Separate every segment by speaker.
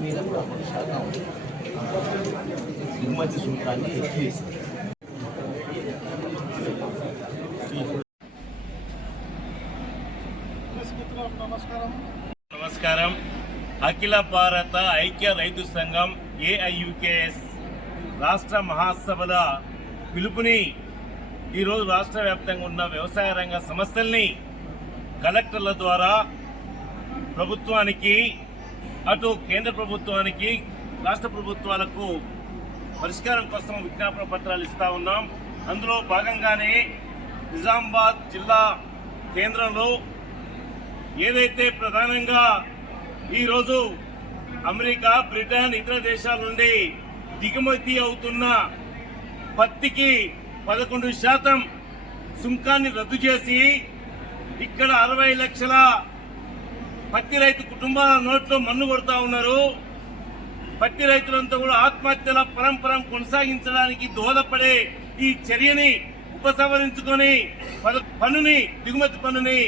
Speaker 1: మీద కూడా ఒక శాతం దిగుమతి సూత్రాన్ని
Speaker 2: నమస్కారం. అఖిల భారత ఐక్య రైతు సంఘం ఏఐయుకేఎస్ రాష్ట్ర మహాసభల పిలుపుని ఈరోజు రాష్ట్ర వ్యాప్తంగా ఉన్న వ్యవసాయ రంగ సమస్యల్ని కలెక్టర్ల ద్వారా ప్రభుత్వానికి అటు కేంద్ర ప్రభుత్వానికి రాష్ట్ర ప్రభుత్వాలకు పరిష్కారం కోసం విజ్ఞాపన పత్రాలు ఇస్తా ఉన్నాం. అందులో భాగంగానే నిజామాబాద్ జిల్లా కేంద్రంలో ఏదైతే ప్రధానంగా ఈరోజు అమెరికా బ్రిటన్ ఇతర దేశాల నుండి దిగుమతి అవుతున్న పత్తికి పదకొండు శాతం సుంకాన్ని రద్దు చేసి ఇక్కడ అరవై లక్షల పత్తి రైతు కుటుంబాల నోట్లో మన్ను కొడతా ఉన్నారు. పత్తి రైతులంతా కూడా ఆత్మహత్యల పరంపరం కొనసాగించడానికి దోహదపడే ఈ చర్యని ఉపసంహరించుకొని పద- పన్నుని దిగుమతి పన్నుని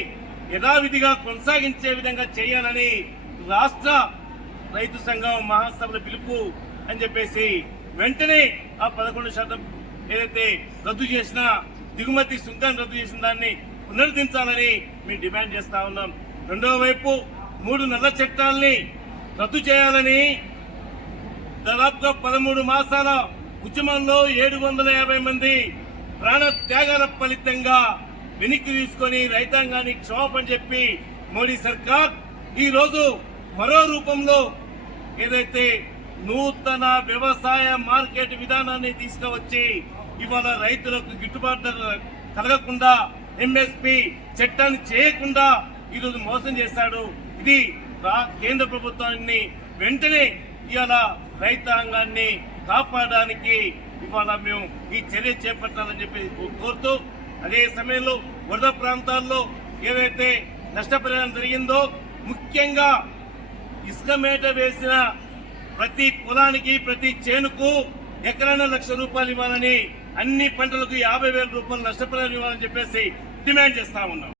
Speaker 2: యథావిధిగా కొనసాగించే విధంగా చేయాలని రాష్ట్ర రైతు సంఘం మహాసభల పిలుపు అని చెప్పేసి వెంటనే ఆ పదకొండు శాతం ఏదైతే రద్దు చేసిన దిగుమతి సుంకాన్ని రద్దు చేసిన దాన్ని పునరుద్ధరించాలని మేము డిమాండ్ చేస్తా ఉన్నాం. రెండవ వైపు మూడు నల్ల చట్టాలని రద్దు చేయాలని దాదాపుగా పదమూడు మాసాల ఉద్యమంలో ఏడు వందల యాభై మంది ప్రాణ త్యాగాల ఫలితంగా వెనక్కి తీసుకొని రైతాంగానికి క్షమాపణ చెప్పి మోడీ సర్కార్ ఈ రోజు మరో రూపంలో ఏదైతే నూతన వ్యవసాయ మార్కెట్ విధానాన్ని తీసుకువచ్చి ఇవాళ రైతులకు గిట్టుబాటు కలగకుండా ఎంఎస్పి చట్టాన్ని చేయకుండా ఈరోజు మోసం చేస్తాడు ఇది రా- కేంద్ర ప్రభుత్వాన్ని వెంటనే ఇవాళ రైతాంగాన్ని కాపాడడానికి ఇవాళ మేము ఈ చర్య చేపట్టాలని చెప్పి కోరుతూ అదే సమయంలో వరద ప్రాంతాల్లో ఏదైతే నష్టపరిహారం జరిగిందో ముఖ్యంగా ఇసుక మేట వేసిన ప్రతి పొలానికి ప్రతి చేనుకు ఎకరైనా లక్ష రూపాయలు ఇవ్వాలని అన్ని పంటలకు యాభై వేల రూపాయలు నష్టపరిహారం ఇవ్వాలని చెప్పేసి డిమాండ్ చేస్తా ఉన్నాం.